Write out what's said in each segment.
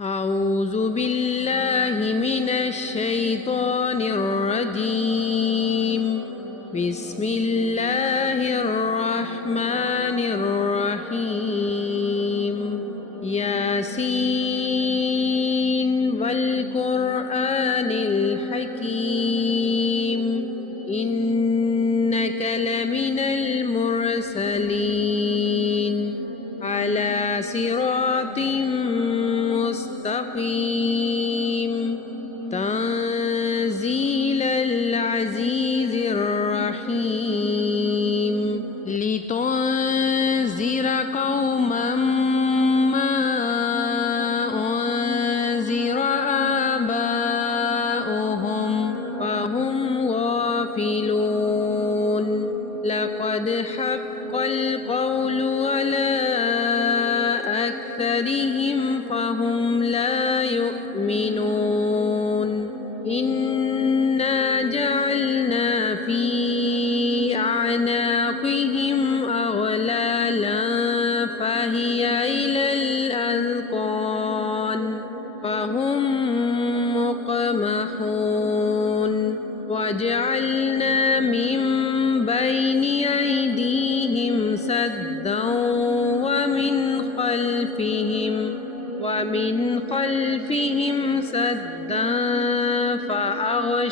أعوذ بالله من الشيطان الرجيم. بسم الله الرحمن الرحيم. ياسين والقرآن الحكيم إنك لمن المرسلين على صراط مستقيم تنزيل العزيز الرحيم لتنذر قوما ما أنذر آباؤهم فهم غافلون لقد حق القول على أكثرهم فهم لا يؤمنون إنا جعلنا في أعناقهم أغلالا فهي إلى الأذقان فهم مقمحون وجعلنا من بين أيديهم سدا ومن خلفهم سدا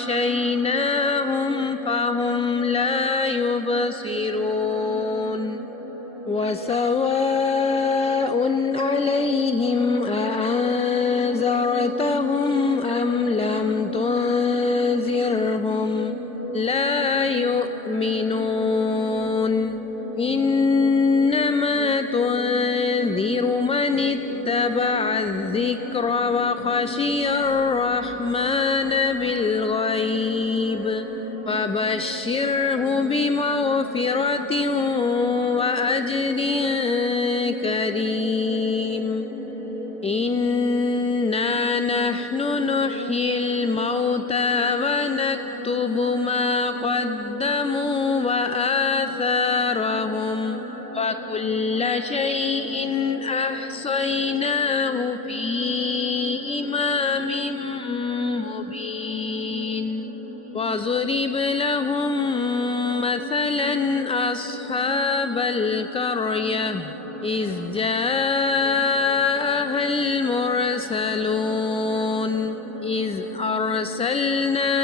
فأغشيناهم فهم لا يبصرون وسواء عليهم أأنذرتهم أم لم تنذرهم لا يؤمنون إنما تنذر من اتبع الذكر وخشي الرحمن بالغيب فبشره بمغفرة وأجر كريم إنا نحن نحيي الموتى ونكتب ما قدموا وآثارهم وكل شيء أحصيناه في إمام مبين واضرب لهم مثلا أصحاب القرية إذ جاءها المرسلون إذ أرسلنا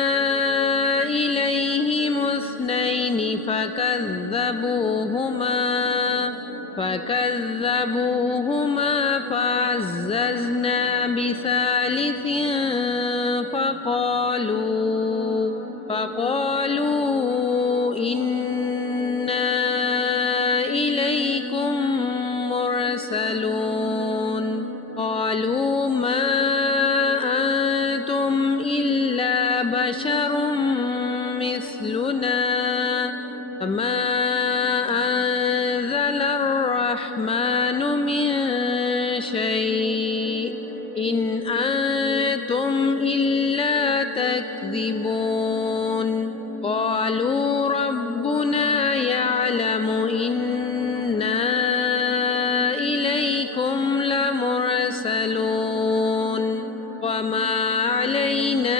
إليهم اثنين فكذبوهما فعززنا بثالث فقالوا إنا إليكم مرسلون قالوا ما أنتم إلا بشر مثلنا وما أنزل الرحمن من شيء إن أنتم إلا تكذبون قالوا ربنا يعلم إنا إليكم لمرسلون وما علينا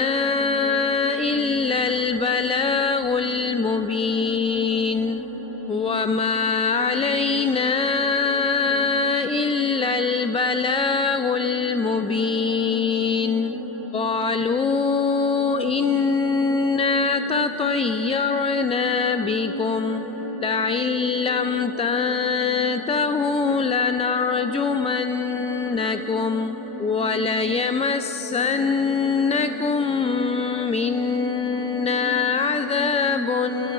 إلا البلاغ المبين وما علينا إلا البلاغ المبين قالوا إنا تطيرنا بكم لئن لم تنتهوا لنرجمنكم وليمسنكم منا عذاب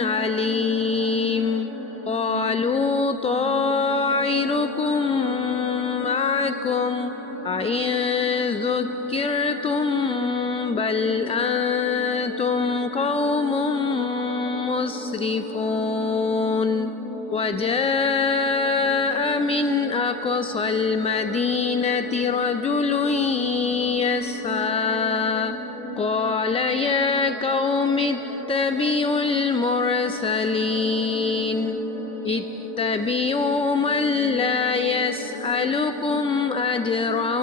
عليم قالوا طائركم معكم أئن ذكرتم بل أنتم قوم مسرفون وجاء من أقصى المدينة رجل يسعى قال يا قوم اتبعوا المرسلين اتبعوا من لا يسألكم أجرا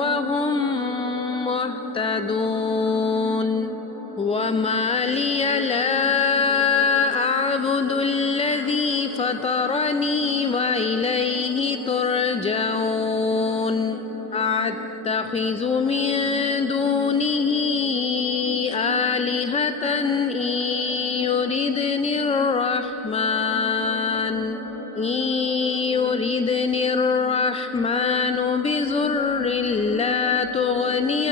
وهم مهتدون وما لي لا أعبد الذي فطرني وإليه ترجعون أتخذ من دونه آلهة إن يردني الرحمن بضر لا تغني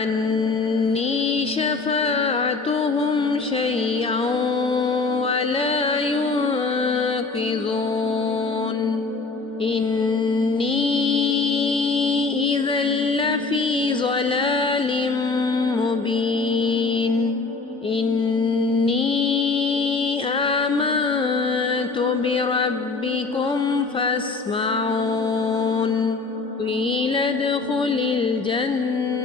عني شفاعتهم شيئا ولا ينقذون إني إذا لفي ضلال مبين إني آمنت بربكم فاسمعون قيل ادخل الجنة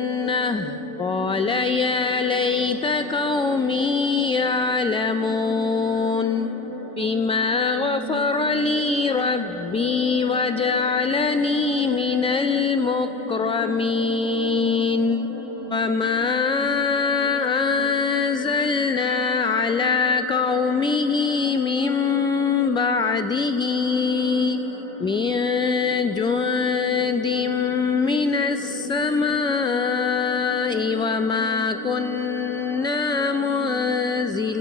قال يا ليت قومي يعلمون بما غفر لي ربي وجعلني من المكرمين وما أنزلنا على قومه من بعده من جند من السماء وما كنا منزلين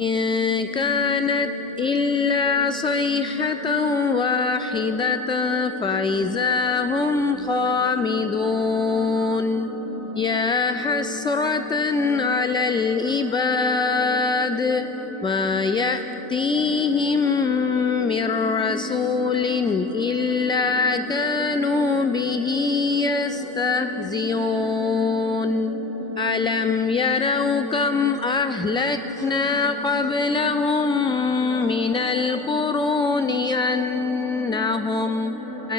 إن كانت إلا صيحة واحدة فإذا هم خامدون يا حسرة على العباد ما يأتيهم من رسول إلا كانوا به يستهزئون ألم يروا كم أهلكنا قبلهم من القرون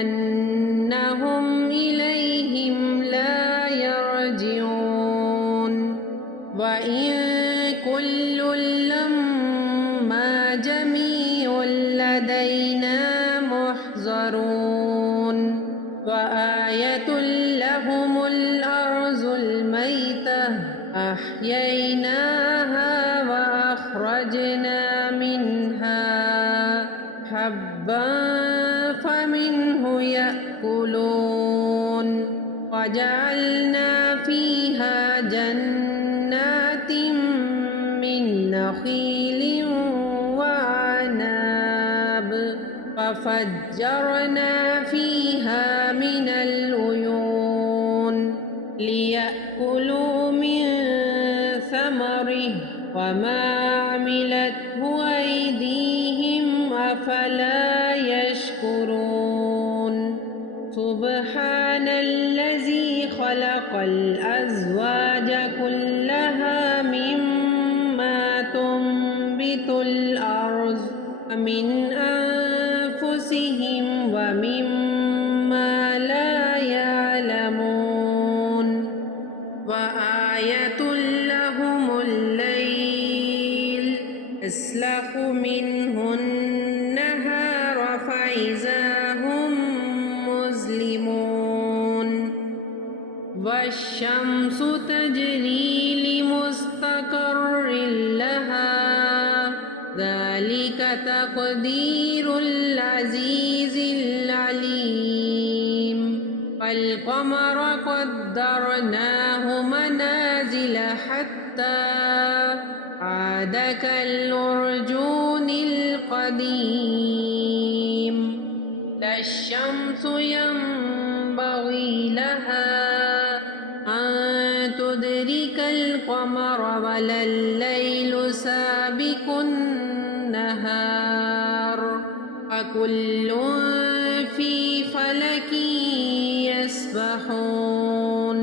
أنهم إليهم لا يرجعون وإن كل لما جميع لدينا محضرون وآية لهم الأرض الميتة أحييناها وأخرجنا منها حبا فمنه يأكلون وجعلنا فيها جنات من نخيل وأعناب وفجرنا فيها من العيون ليأكلوا من ثمره وما عملته أيديهم أفلا يشكرون سبحان الذي خلق الأزواج كلها مما تنبت الأرض ومن أنفسهم ومما لا يعلمون وآية لهم الليل أسلخ منه النهار فإذا هم مظلمون والشمس تجري لمستقر لها ذلك تقدير العزيز العليم والقمر قدرناه منازل حتى عاد كالعرجون القديم لا الشمس ينبغي لها أن تدرك القمر ولا الليل سابق النهار وكل في فلك يسبحون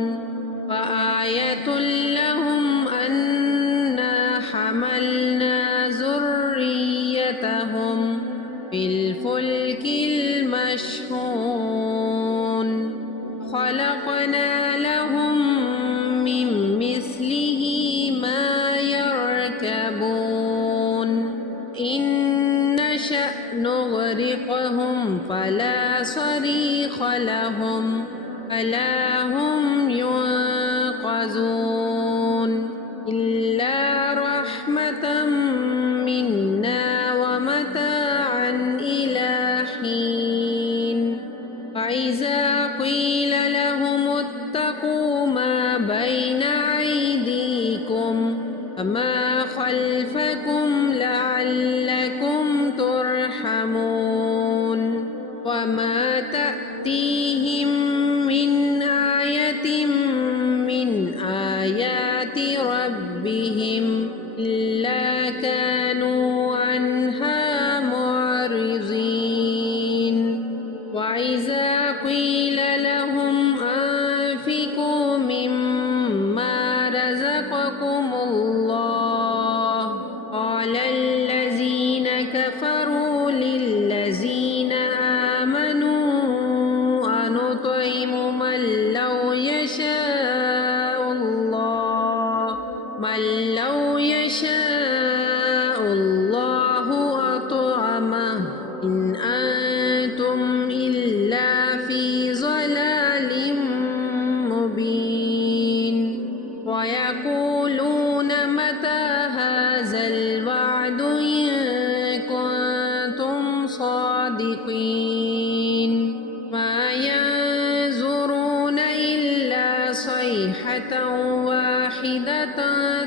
وآية لهم أنا حملنا ذريتهم في الفلك المشحون خلقنا لهم من مثله ما يركبون إن نشأ نغرقهم نعذقهم فلا صريخ لهم فلا هم ينقذون إلا رحمة منا ومتاعا إلى حين فإذا قيل لهم اتقوا ما بين أيديكم وما خلفكم لعلكم ترحمون وما تأتيهم من آية من آيات ربهم إلا كانوا عنها معرضين وإذا قيل لهم أنفقوا مما رزقكم الله قال الذين كفروا للذين آمنوا أنطعم من لو يشاء الله أطعمه إن أنتم إلا في ضلال مبين ويقولون متى هذا الوعد إن كنتم صادقين ما ينظرون إلا صيحة واحدة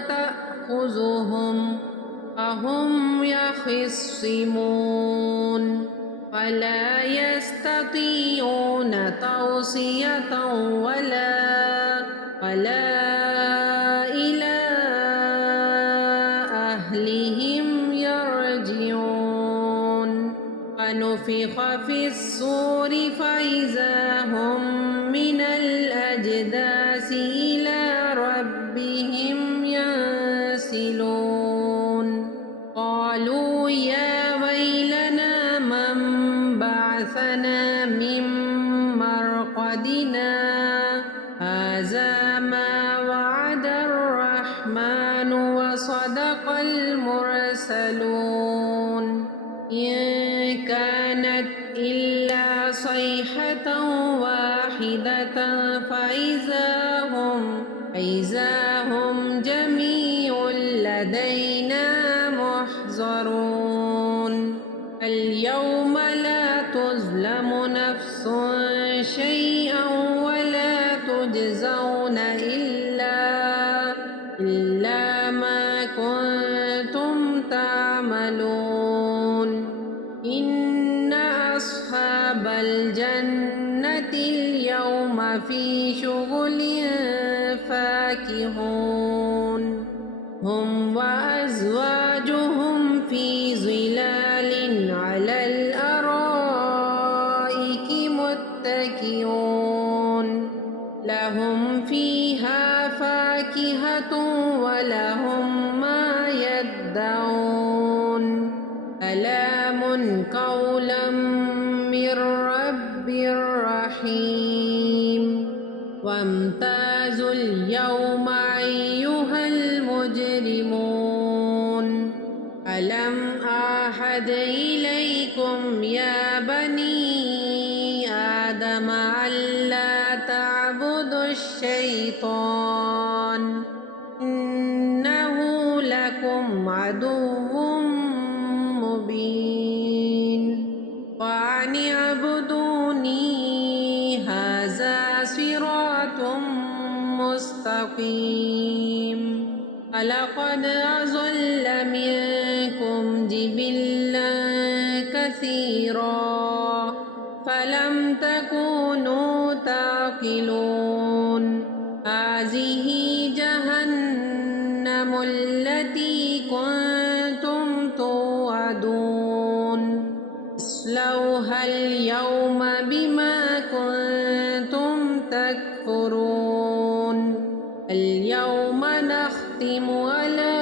تأخذهم فهم يخصمون ولا يستطيعون توصية ولا إلى أهلهم يرجعون فنفخ في الصور فإذا هم من الأجداث إلى ربهم ينسلون قالوا يا ويلنا من بعثنا من مرقدنا هذا ما وعد الرحمن وصدق المرسلون إن كانت إلا صيحة واحدة فإذا هم جميع لدينا محضرون اليوم لا تظلم نفس شيئا ولا تجزون إلا ما كنتم تعملون إن أصحاب الجنة اليوم في شغل فاكهون هم وأزواجهم في ظلال على الأرائك متكئون لهم فيها فاكهة ولهم ما يدعون سلام قولا من رب رحيم وامتازوا اليوم أيها المجرمون ألم أعهد إليكم يا بني آدم ألا تعبدوا الشيطان إنه لكم عدو مبين وأن اعبدوني هذا صراط مستقيم ولقد أضل منكم جبلا كثيرا فلم تكونوا تعقلون هذه جهنم التي كنتم توعدون اصلوها اليوم بما كنتم تكفرون اليوم نختم على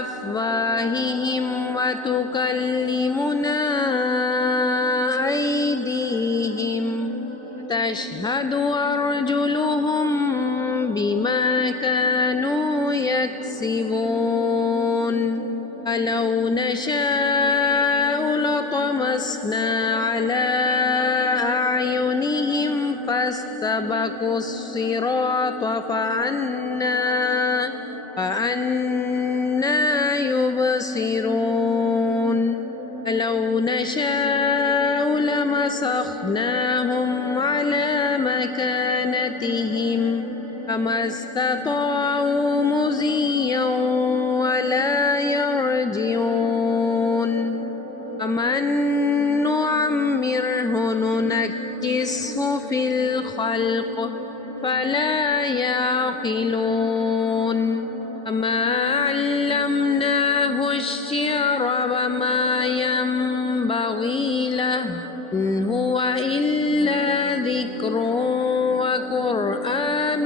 أفواههم وتكلمنا أيديهم تشهد أرجلهم بما كانوا يكسبون فلو نشاء لطمسنا طمسنا على أعينهم فاستبقوا الصراط فأنا يبصرون لو نشاء لمسخناهم على مكانتهم فما استطاعوا مضيا ولا يرجعون ومن نعمره ننكسه في الخلق فلا يعقلون وما علمناه الشعر وما ينبغي له إن هو إلا ذكر وقرآن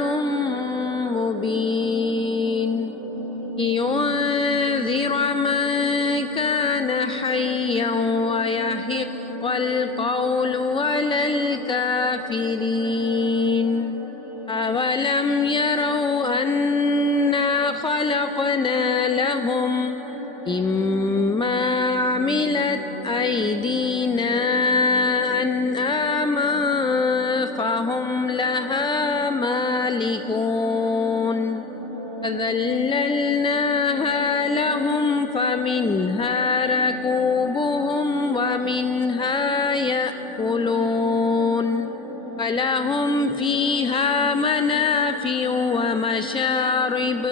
مبين لينذر من كان حيا ويحق القول على الكافرين أولم يروا أنا خلقنا لهم مما عملت أيدينا أنعاما فهم لها مالكون فذللناها لهم فمنها ركوبهم ومنها يأكلون ولهم فيها منافع ومشارب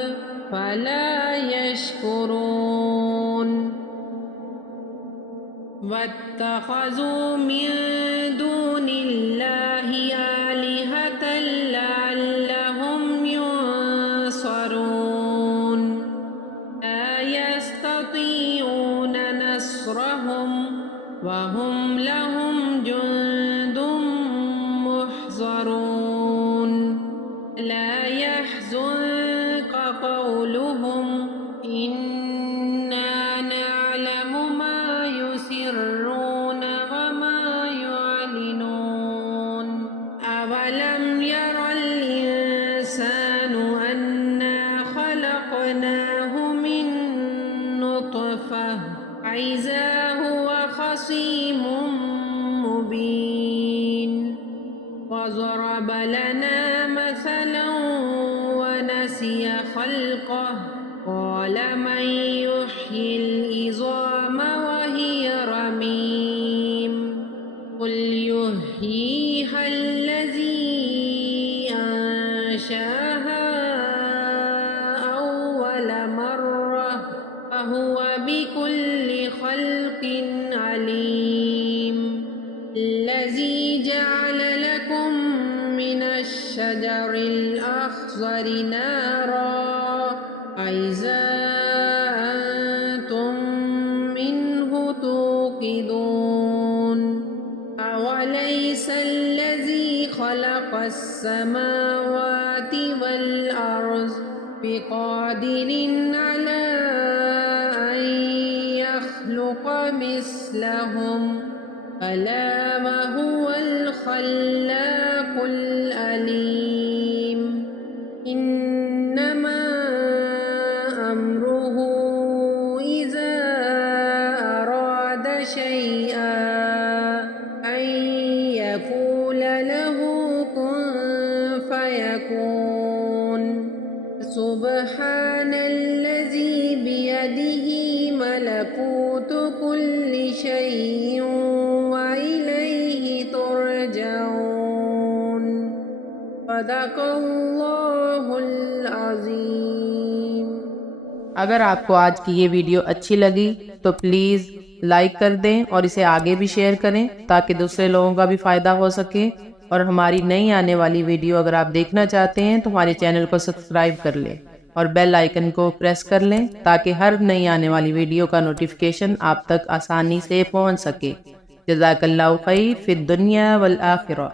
فلا يشكرون واتخذوا من دون الله آلهة لعلهم ينصرون لا يستطيعون نصرهم وهم لهم جند محضرون لا يحزنك قولهم إنا نعلم ما يسرون وما يعلنون أولم ير الإنسان أنا خلقناه من نطفة إذا هو خصيم مبين وضرب لنا مثلا ونسي خلقه قال من يحيي العظام وهي رميم قل يحييها الذي أنشأها أول مرة وهو بكل خلق عليم الذي جعل لكم من الشجر الأخضر نارا إذا أنتم منه توقدون أوليس الذي خلق السماوات والأرض بقادر على أن يخلق مثلهم بلى وهو الخلاق العليم إنما أمره إذا أراد شيئا أن يقول له كن فيكون سبحان الذي بيده ملكوت كل شيء وإليه ترجعون صدق الله العظीम। अगर आपको आज की ये वीडियो अच्छी लगी तो प्लीज़ लाइक कर दें और इसे आगे भी शेयर करें ताकि दूसरे लोगों का भी फ़ायदा हो सके। और हमारी नई आने वाली वीडियो अगर आप देखना चाहते हैं तो हमारे चैनल को सब्सक्राइब कर लें और बेल आइकन को प्रेस कर लें ताकि हर नई आने वाली वीडियो का नोटिफिकेशन आप तक आसानी से पहुंच सके। जज़ाकल्लाहु खैर फिद दुनिया वल आखिरह।